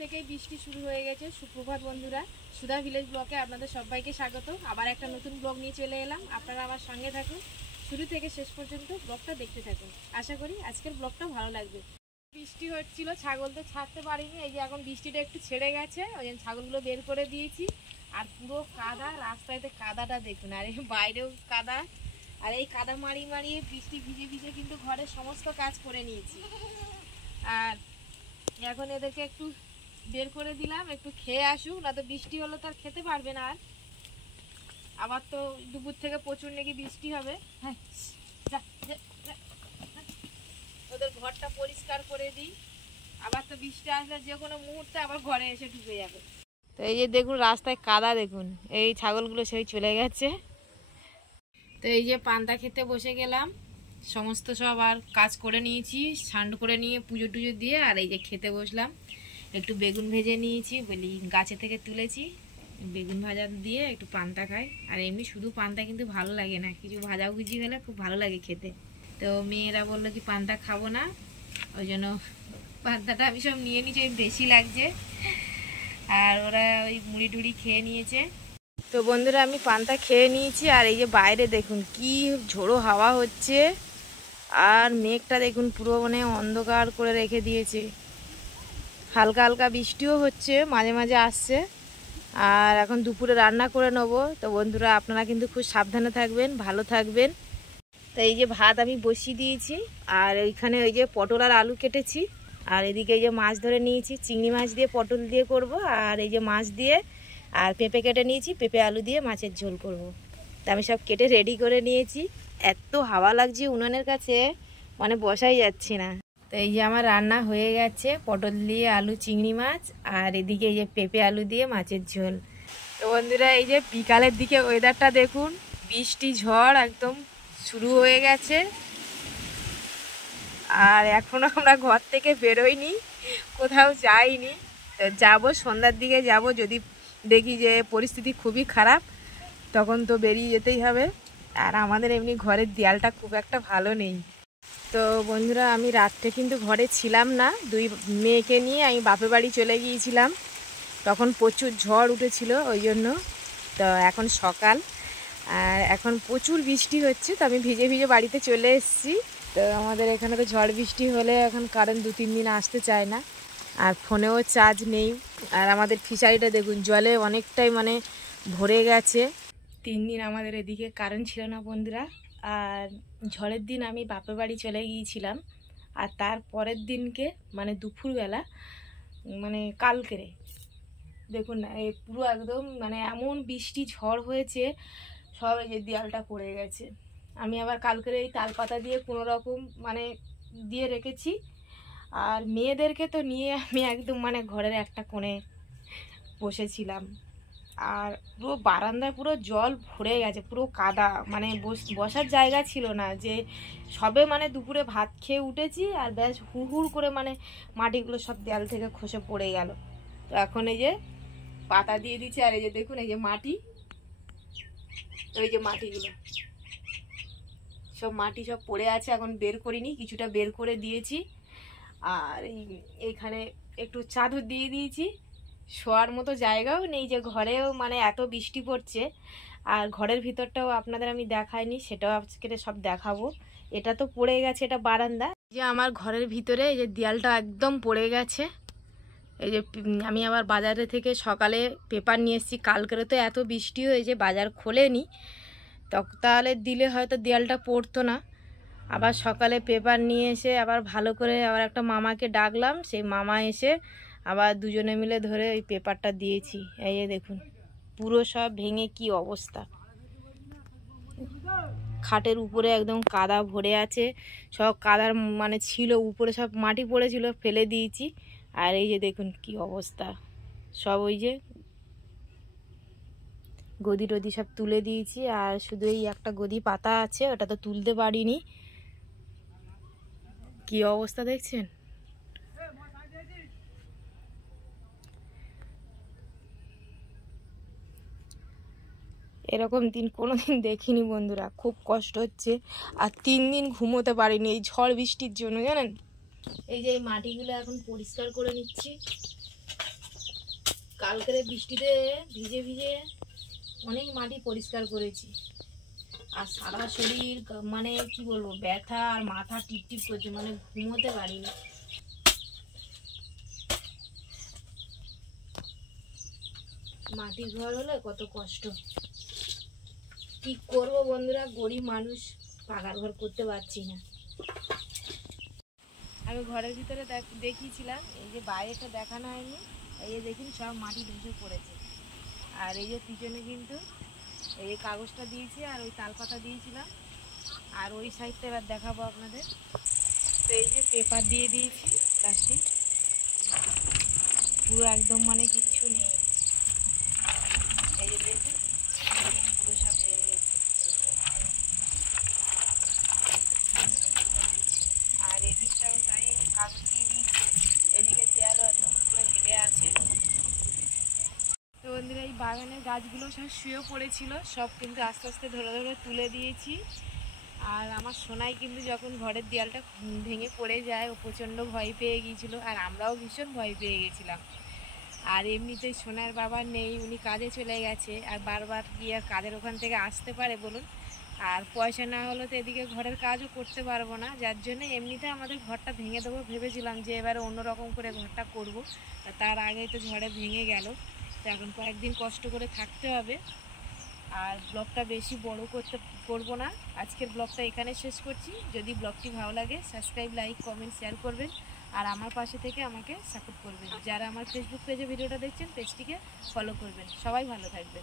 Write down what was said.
থেকে বৃষ্টি শুরু হয়ে গেছে। সুপ্রভাত বন্ধুরা, সুধা ভিলেজ ব্লগে আপনাদের সবাইকে স্বাগত। আবার একটা নতুন ব্লগ নিয়ে চলে এলাম। আপনারা আমার সঙ্গে থাকুন, শুরু থেকে শেষ পর্যন্ত ব্লগটা দেখতে থাকুন। আশা করি আজকের ব্লগটা ভালো লাগবে। বৃষ্টি হচ্ছিল, ছাগল তো ছাড়তে পারিনি। এই যে এখন বৃষ্টিটা একটু ছেড়ে গেছে, ওই জন্য ছাগলগুলো বের করে দিয়েছি। আর পুরো কাদা, রাস্তাতে কাদাটা দেখুন, আর এই বাইরেও কাদা। আর এই কাদা মারিয়ে মারিয়ে বৃষ্টি ভিজে ভিজে কিন্তু ঘরের সমস্ত কাজ করে নিয়েছি। আর এখন এদেরকে একটু বের করে দিলাম, একটু খেয়ে আসুক, না তো বৃষ্টি হলে তো আর খেতে পারবে না। আর আবার তো দুপুর থেকে প্রচুর নাকি বৃষ্টি হবে। হ্যাঁ, ওদের ঘরটা পরিষ্কার করে দিই, আবার তো বৃষ্টি আসলে যে কোনো মুহূর্তে আবার ঘরে এসে ঢুকে যাবে। তো এই যে দেখুন রাস্তায় কাদা, দেখুন এই ছাগলগুলো সেই চলে গেছে। তো এই যে পান্তা খেতে বসে গেলাম, সমস্ত সব আর কাজ করে নিয়েছি, স্নান করে নিয়ে পুজো টুজো দিয়ে আর এই যে খেতে বসলাম। একটু বেগুন ভেজে নিয়েছি, বলি গাছে থেকে তুলেছি, বেগুন ভাজা দিয়ে একটু পান্তা খাই। আর এমনি শুধু পান্তা কিন্তু ভালো লাগে না, কিছু ভাজাভুজি হলে খুব ভালো লাগে খেতে। তো মেয়েরা বললো কি পান্তা খাবো না, ওই জন্য পান্তাটা আমি সব নিয়ে নিয়েছি, বেশি লাগছে। আর ওরা ওই মুড়ি টুড়ি খেয়ে নিয়েছে। তো বন্ধুরা আমি পান্তা খেয়ে নিয়েছি। আর এই যে বাইরে দেখুন কি ঝোড়ো হাওয়া হচ্ছে, আর মেঘটা দেখুন পুরো মানে অন্ধকার করে রেখে দিয়েছে। হালকা হালকা বৃষ্টিও হচ্ছে, মাঝে মাঝে আসছে। আর এখন দুপুরে রান্না করে নেবো। তো বন্ধুরা আপনারা কিন্তু খুব সাবধানে থাকবেন, ভালো থাকবেন। তো এই যে ভাত আমি বসিয়ে দিয়েছি, আর এইখানে ওই যে পটল আর আলু কেটেছি। আর এদিকে এই যে মাছ ধরে নিয়েছি, চিংড়ি মাছ দিয়ে পটল দিয়ে করব। আর এই যে মাছ দিয়ে আর পেঁপে কেটে নিয়েছি, পেঁপে আলু দিয়ে মাছের ঝোল করব। তা আমি সব কেটে রেডি করে নিয়েছি। এত হাওয়া লাগছে উনানের কাছে, মানে বসাই যাচ্ছে না। তো এই যে আমার রান্না হয়ে গেছে, পটল দিয়ে আলু চিংড়ি মাছ, আর এদিকে এই যে পেঁপে আলু দিয়ে মাছের ঝোল। তো বন্ধুরা এই যে বিকালের দিকে ওয়েদারটা দেখুন, বৃষ্টি ঝড় একদম শুরু হয়ে গেছে। আর এখনো আমরা ঘর থেকে বেরোইনি, কোথাও যাইনি। যাব সন্ধ্যার দিকে যাব, যদি দেখি যে পরিস্থিতি খুবই খারাপ তখন তো বেরিয়ে যেতেই হবে। আর আমাদের এমনি ঘরের দেয়ালটা খুব একটা ভালো নেই। তো বন্ধুরা আমি রাত্রে কিন্তু ঘরে ছিলাম না, দুই মেয়েকে নিয়ে আমি বাপের বাড়ি চলে গিয়েছিলাম। তখন প্রচুর ঝড় উঠেছিল ওই জন্য। তো এখন সকাল, আর এখন প্রচুর বৃষ্টি হচ্ছে। তো আমি ভিজে ভিজে বাড়িতে চলে এসেছি। তো আমাদের এখানে তো ঝড় বৃষ্টি হলে এখন কারেন্ট 2-3 দিন আসতে চায় না, আর ফোনেও চার্জ নেই। আর আমাদের ফিশারিটা দেখুন জলে অনেকটাই মানে ভরে গেছে। 3 দিন আমাদের এদিকে কারেন্ট ছিল না বন্ধুরা। আর ঝড়ের দিন আমি বাপের বাড়ি চলে গিয়েছিলাম, আর তার পরের দিনকে মানে দুপুরবেলা মানে কালকেরে দেখুন না, এই পুরো একদম মানে এমন বৃষ্টি ঝড় হয়েছে, সব এই যে দেয়ালটা পড়ে গেছে। আমি আবার কালকের এই তালপাতা দিয়ে কোনো রকম মানে দিয়ে রেখেছি। আর মেয়েদেরকে তো নিয়ে আমি একদম মানে ঘরের একটা কোণে বসেছিলাম। আর পুরো বারান্দায় পুরো জল ভরে গেছে, পুরো কাদা, মানে বসার জায়গা ছিল না। যে সবে মানে দুপুরে ভাত খেয়ে উঠেছি, আর ব্যাস হুড় করে মানে মাটিগুলো সব দেয়াল থেকে খসে পড়ে গেল। তো এখন এই যে পাতা দিয়ে দিচ্ছে, আর এই যে দেখুন এই যে মাটি, ওই যে মাটিগুলো সব মাটি সব পড়ে আছে, এখন বের করিনি, কিছুটা বের করে দিয়েছি। আর এইখানে একটু চাদর দিয়ে দিয়েছি, শোয়ার মতো জায়গাও নেই, যে ঘরেও মানে এত বৃষ্টি পড়ছে। আর ঘরের ভিতরটাও আপনাদের আমি দেখাইনি, সেটাও আজকে সব দেখাবো। এটা তো পড়ে গেছে, এটা বারান্দা। যে আমার ঘরের ভিতরে এই যে দেয়ালটা একদম পড়ে গেছে। এই যে আমি আবার বাজারে থেকে সকালে পেপার নিয়ে এসেছি, কালকেরে তো এত বৃষ্টি হয়েছে বাজার খোলেনি, তাহলে দিলে হয়তো দেয়ালটা পড়তো না। আবার সকালে পেপার নিয়ে এসে আবার ভালো করে আবার একটা মামাকে ডাকলাম, সেই মামা এসে আবার দুজনে মিলে ধরে ওই পেপারটা দিয়েছি। এই যে দেখুন পুরো সব ভেঙে কি অবস্থা, খাটের উপরে একদম কাদা ভরে আছে, সব কাদার মানে ছিল উপরে, সব মাটি পড়েছিল, ফেলে দিয়েছি। আর এই যে দেখুন কি অবস্থা, সব ওই যে গদি টদি সব তুলে দিয়েছি। আর শুধু এই একটা গদি পাতা আছে, ওটা তো তুলতে পারিনি। কি অবস্থা দেখছেন। এরকম দিন কোনো দিন দেখিনি বন্ধুরা, খুব কষ্ট হচ্ছে। আর 3 দিন ঘুমোতে পারিনি এই ঝড় বৃষ্টির জন্য, জানেন। এই যে এই মাটিগুলো এখন পরিষ্কার করে নিচ্ছি। কালকের বৃষ্টিতে ভিজে ভিজে অনেক মাটি পরিষ্কার করেছি। আর সারা শরীর মানে কি বলবো, ব্যথা আর মাথা টিপটিপ করছে, মানে ঘুমোতে পারিনি। মাটির ঘর হলে কত কষ্ট, কি করবো বন্ধুরা, গরিব মানুষ, পাকার ঘর করতে পারছি না। আমি ঘরের ভিতরে দেখিয়েছিলাম, এই যে বাইরেটা দেখানো হয়নি। এই যে দেখুন সব মাটি ধসে পড়েছে। আর এই যে পিছনে কিন্তু এই কাগজটা দিয়েছি আর ওই তালপাতা দিয়েছিলাম। আর ওই সাইডটা এবার দেখাবো আপনাদের। তো এই যে পেপার দিয়ে দিয়েছি প্লাস্টিক, পুরো একদম মানে কিচ্ছু নেই। এই যে দেখুন পুরো সব হয়ে গেছে। আর এদিকটাও তাই, এই যে কাগজ দিয়ে দিয়েছি। এদিকে দেয়ালও একদম পুরো হেলে আছে। তো বন্ধুরা এই বাগানের গাছগুলো সব শুয়ে পড়েছিল, সব কিন্তু আস্তে আস্তে ধরে ধরে তুলে দিয়েছি। আর আমার সোনাই কিন্তু যখন ঘরের দেয়ালটা ভেঙে পড়ে যায়, ও প্রচণ্ড ভয় পেয়ে গিয়েছিল, আর আমরাও ভীষণ ভয় পেয়ে গেছিলাম। আর এমনিতেই সোনার বাবা নেই, উনি কাজে চলে গেছে, আর বারবার গিয়ে কাজের ওখান থেকে আসতে পারে বলুন। আর পয়সা না হলে তো এদিকে ঘরের কাজও করতে পারবো না, যার জন্য এমনিতে আমাদের ঘরটা ভেঙে দেবো ভেবেছিলাম, যে এবারে অন্যরকম করে ঘরটা করব। তার আগে তো ঝড়ে ভেঙে গেল, তো এখন কয়েকদিন কষ্ট করে থাকতে হবে। আর ব্লগটা বেশি বড় করব না, আজকের ব্লগটা এখানে শেষ করছি। যদি ব্লগটি ভালো লাগে সাবস্ক্রাইব, লাইক, কমেন্ট, শেয়ার করবেন। আর আমার পাশে থেকে আমাকে সাপোর্ট করবেন। যারা আমার ফেসবুক পেজে ভিডিওটা দেখছেন পেজটিকে ফলো করবেন। সবাই ভালো থাকবেন।